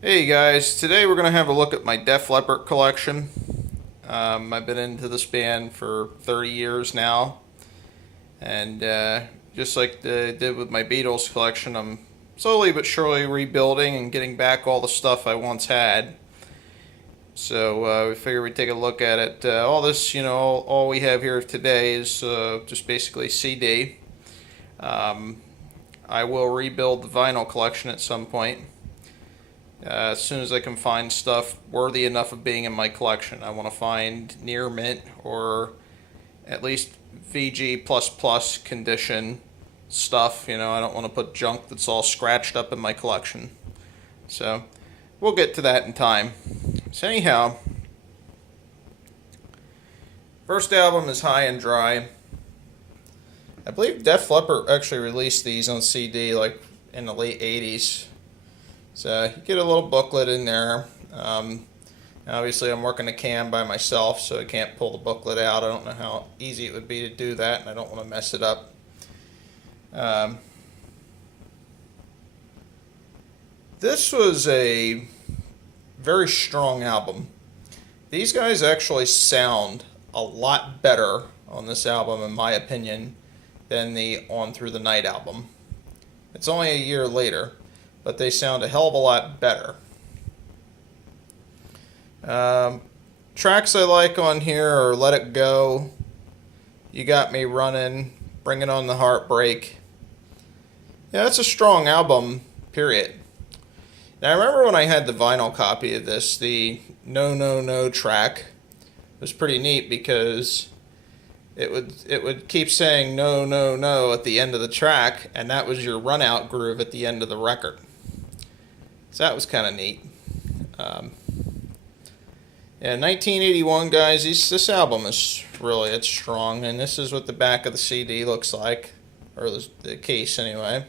Hey guys, today we're going to have a look at my Def Leppard collection. I've been into this band for 30 years now, and just like I did with my Beatles collection, I'm slowly but surely rebuilding and getting back all the stuff I once had. So we figured we'd take a look at it. All this, all we have here today is just basically CD. Um, I will rebuild the vinyl collection at some point. As soon as I can find stuff worthy enough of being in my collection. I want to find near mint or at least VG condition stuff. I don't want to put junk that's all scratched up in my collection. So we'll get to that in time. So anyhow, first album is High and Dry. I believe Def Leppard actually released these on CD like in the late 80s. So you get a little booklet in there. Obviously, I'm working the cam by myself, so I can't pull the booklet out. I don't know how easy it would be to do that, and I don't want to mess it up. This was a very strong album. These guys actually sound a lot better on this album, in my opinion, than the On Through the Night album. It's only a year later, but they sound a hell of a lot better. Tracks I like on here are Let It Go, You Got Me Running, Bringing On the Heartbreak. Yeah, it's a strong album, period. Now, I remember when I had the vinyl copy of this, the No No No track was pretty neat because it would keep saying no no no at the end of the track, and that was your run out groove at the end of the record. So that was kind of neat. Yeah, 1981, guys. This album is really it's strong, and this is what the back of the CD looks like, or the case anyway.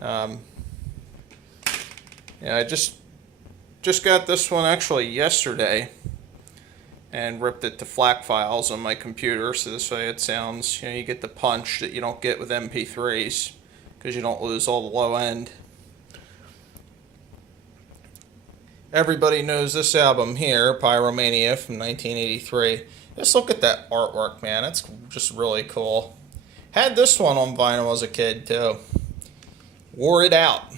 Yeah, I just got this one actually yesterday, and ripped it to FLAC files on my computer, so this way it sounds. You get the punch that you don't get with MP3s, because you don't lose all the low end. Everybody knows this album here, Pyromania from 1983. Just look at that artwork, man. It's just really cool. Had this one on vinyl as a kid, too. Wore it out.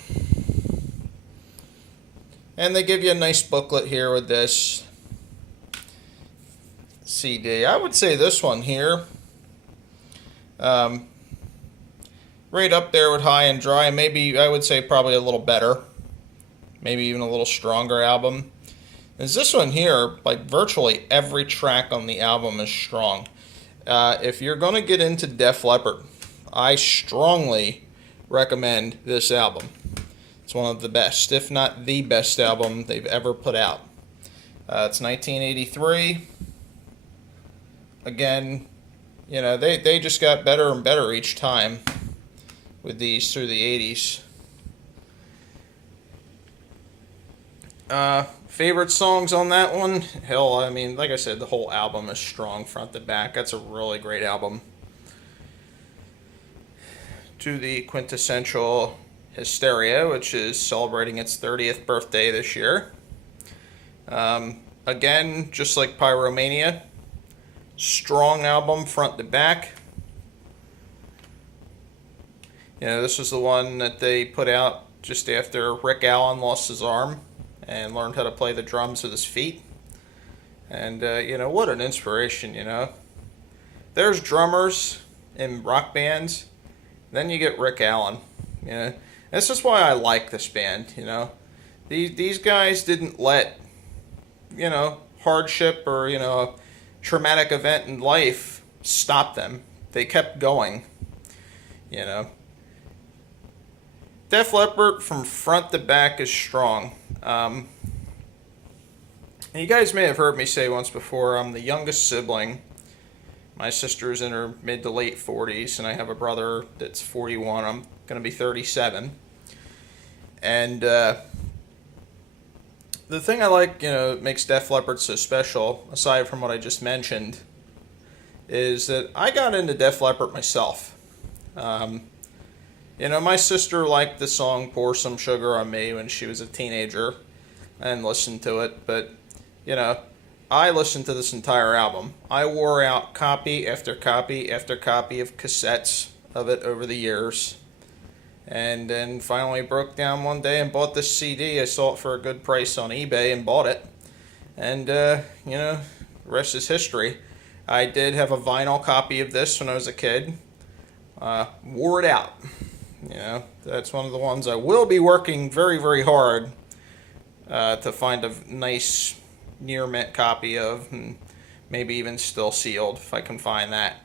And they give you a nice booklet here with this CD. I would say this one here, right up there with High and Dry. Maybe I would say probably a little better. Maybe even a little stronger album. Is this one here, like virtually every track on the album is strong. If you're going to get into Def Leppard, I strongly recommend this album. It's one of the best, if not the best album they've ever put out. It's 1983. Again, they just got better and better each time with these through the 80s. Favorite songs on that one? Hell, I mean, like I said, the whole album is strong front to back. That's a really great album. To the quintessential Hysteria, which is celebrating its 30th birthday this year. Again, just like Pyromania, strong album front to back. This was the one that they put out just after Rick Allen lost his arm and learned how to play the drums with his feet. And, what an inspiration, There's drummers in rock bands, then you get Rick Allen, This is why I like this band, These guys didn't let, hardship or, a traumatic event in life stop them. They kept going, Def Leppard from front to back is strong. And you guys may have heard me say once before, I'm the youngest sibling. My sister's in her mid to late 40s, and I have a brother that's 41. I'm going to be 37. And the thing I like, makes Def Leppard so special, aside from what I just mentioned, is that I got into Def Leppard myself. You know, my sister liked the song Pour Some Sugar on Me when she was a teenager and listened to it, but, you know, I listened to this entire album. I wore out copy after copy after copy of cassettes of it over the years. And then finally broke down one day and bought this CD. I saw it for a good price on eBay and bought it. And, you know, the rest is history. I did have a vinyl copy of this when I was a kid. Wore it out. You know, that's one of the ones I will be working very, very hard to find a nice near mint copy of, and maybe even still sealed if I can find that.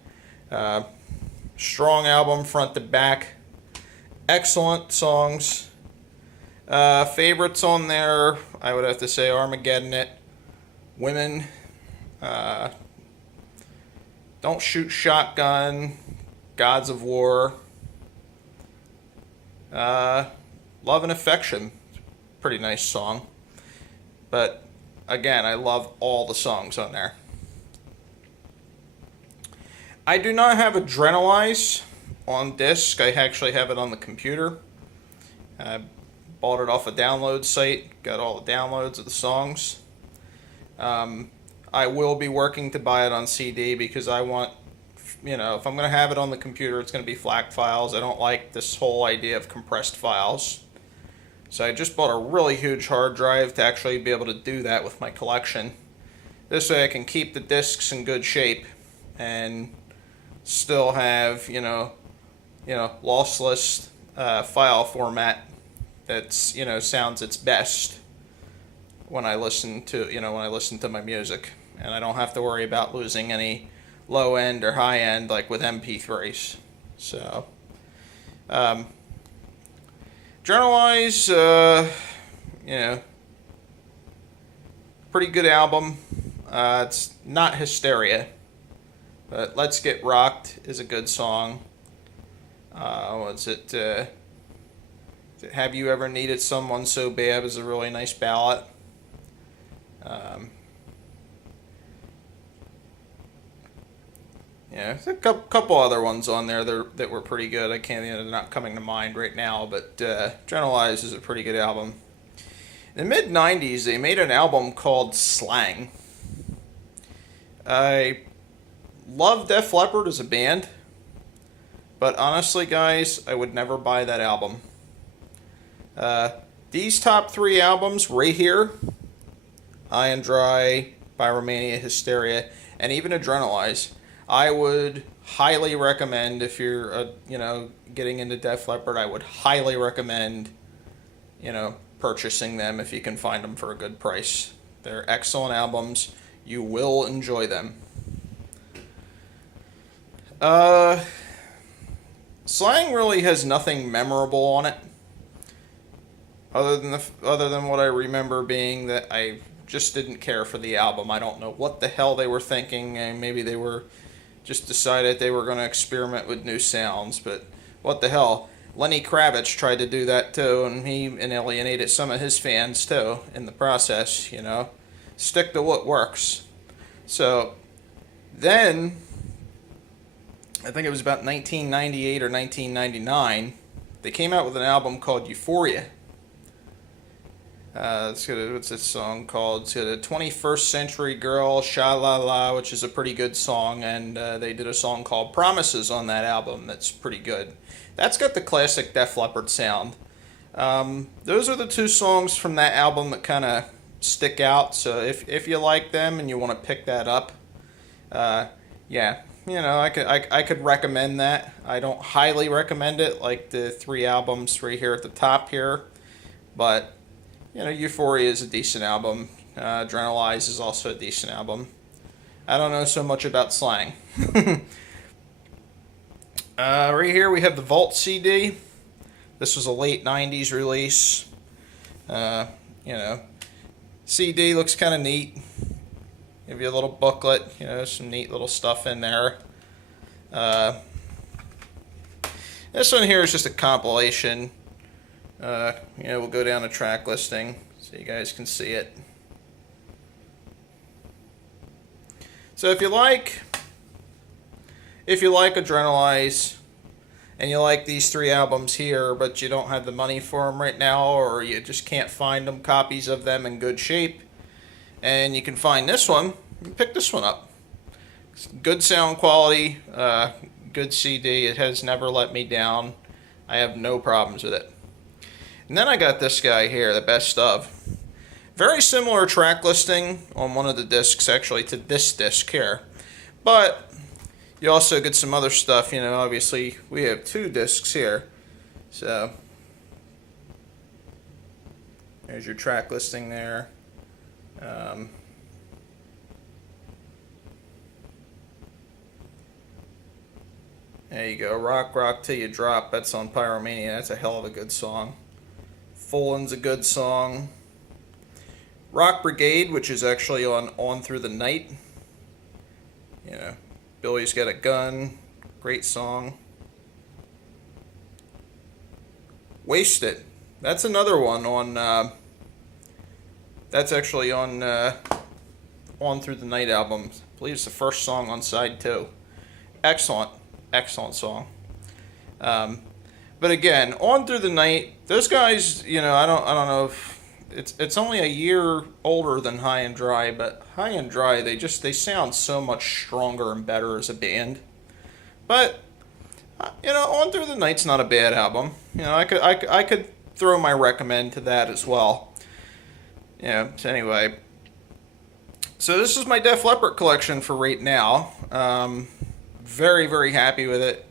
Strong album front to back. Excellent songs. Favorites on there, I would have to say Armageddon It, Women, Don't Shoot Shotgun, Gods of War, Love and Affection. Pretty nice song. But again, I love all the songs on there. I do not have Adrenalize on disc. I actually have it on the computer. I bought it off a download site, got all the downloads of the songs. I will be working to buy it on CD because I want, you know, if I'm going to have it on the computer, it's going to be FLAC files. I don't like this whole idea of compressed files. So I just bought a really huge hard drive to actually be able to do that with my collection. This way I can keep the discs in good shape and still have, you know, lossless file format that's, you know, sounds its best when I listen to my music, and I don't have to worry about losing any low end or high end like with MP3s. So, Journalize, you know, pretty good album. It's not Hysteria, but Let's Get Rocked is a good song. What's it? Have You Ever Needed Someone So Bad is a really nice ballad. Yeah, there's a couple other ones on there that were pretty good. I can't, they're not coming to mind right now, but Generalize is a pretty good album. In the mid-90s, they made an album called Slang. I love Def Leppard as a band, but honestly, guys, I would never buy that album. These top three albums right here, High and Dry, Pyromania, Hysteria, and even Adrenalize, I would highly recommend if you're, getting into Def Leppard. I would highly recommend, purchasing them if you can find them for a good price. They're excellent albums. You will enjoy them. Slang really has nothing memorable on it, other than what I remember being that I just didn't care for the album. I don't know what the hell they were thinking, and maybe they were just decided they were going to experiment with new sounds, but what the hell. Lenny Kravitz tried to do that too, and he alienated some of his fans too in the process, Stick to what works. So then, I think it was about 1998 or 1999, they came out with an album called Euphoria. What's this song called? It's got a 21st Century Girl, Sha La La, which is a pretty good song, and they did a song called Promises on that album that's pretty good. That's got the classic Def Leppard sound. Those are the two songs from that album that kind of stick out, so if you like them and you want to pick that up, yeah, I could recommend that. I don't highly recommend it, like the three albums right here at the top here, but Euphoria is a decent album. Adrenalize is also a decent album. I don't know so much about Slang. Right here we have the Vault CD. This was a late 90s release. CD looks kind of neat. Give you a little booklet, some neat little stuff in there. This one here is just a compilation. We'll go down a track listing so you guys can see it. So if you like Adrenalize and you like these 3 albums here, but you don't have the money for them right now, or you just can't find them, copies of them in good shape, and you can find this one, pick this one up. It's good sound quality, good CD. It has never let me down. I have no problems with it. And then I got this guy here, the best of. Very similar track listing on one of the discs, actually, to this disc here. But you also get some other stuff, you know, obviously we have 2 discs here. So, there's your track listing there. There you go, Rock Rock Till You Drop, that's on Pyromania, that's a hell of a good song. Fullen's a good song. Rock Brigade, which is actually on Through the Night. You know, Billy's Got a Gun, great song. Wasted, that's another one on, that's actually on Through the Night album. I believe it's the first song on side 2. Excellent, excellent song. But again, On Through the Night, those guys, you know, I don't know if it's only a year older than High and Dry, but High and Dry, they sound so much stronger and better as a band. But you know, On Through the Night's not a bad album. You know, I could throw my recommend to that as well. Yeah. So anyway, so this is my Def Leppard collection for right now. Very, very happy with it.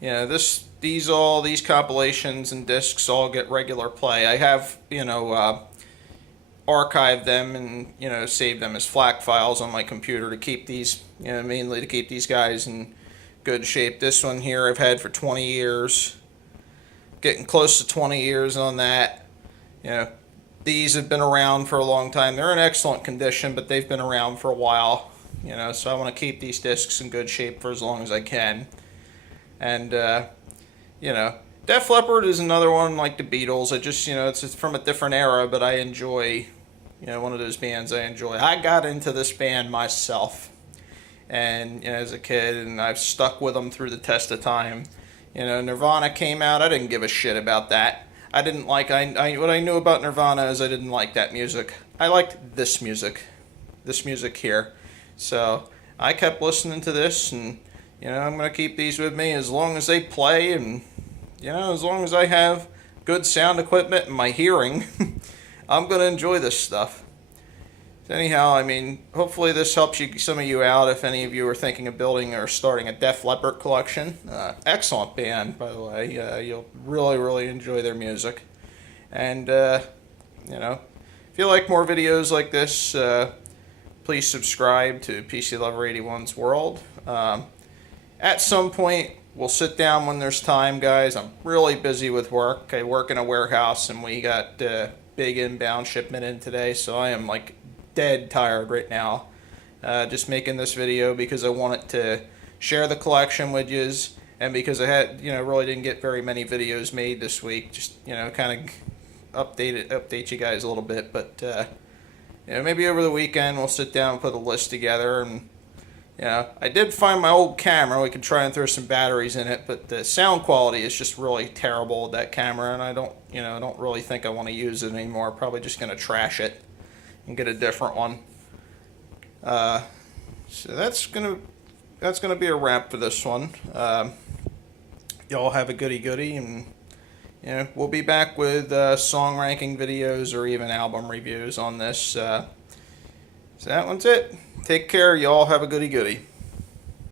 You know, these compilations and discs all get regular play. I have, you know, archived them and, you know, saved them as FLAC files on my computer to keep these, you know, mainly to keep these guys in good shape. This one here I've had for 20 years. Getting close to 20 years on that. You know, these have been around for a long time. They're in excellent condition, but they've been around for a while. You know, so I want to keep these discs in good shape for as long as I can. And, you know, Def Leppard is another one like the Beatles. I just, you know, it's from a different era, but I enjoy, you know, one of those bands I enjoy. I got into this band myself, and, you know, as a kid, and I've stuck with them through the test of time. You know, Nirvana came out, I didn't give a shit about that. I didn't like, what I knew about Nirvana is I didn't like that music. I liked this music here. So I kept listening to this, and, you know, I'm going to keep these with me as long as they play, and, you know, as long as I have good sound equipment and my hearing, I'm going to enjoy this stuff. So anyhow, I mean, hopefully this helps some of you out if any of you are thinking of building or starting a Def Leppard collection. Excellent band, by the way. You'll really, really enjoy their music. And, you know, if you like more videos like this, please subscribe to PC Lover 81's World. At some point, we'll sit down when there's time, guys. I'm really busy with work. I work in a warehouse, and we got big inbound shipment in today, so I am like dead tired right now. Just making this video because I wanted to share the collection with yous, and because I had, you know, really didn't get very many videos made this week. Just, you know, kind of update you guys a little bit, but you know, maybe over the weekend we'll sit down and put a list together. And, you know, I did find my old camera. We could try and throw some batteries in it, but the sound quality is just really terrible with that camera, and I don't really think I want to use it anymore. Probably just going to trash it and get a different one. So that's gonna be a wrap for this one. Y'all have a goody, and, you know, we'll be back with song ranking videos or even album reviews on this. So that one's it. Take care. Y'all have a goody.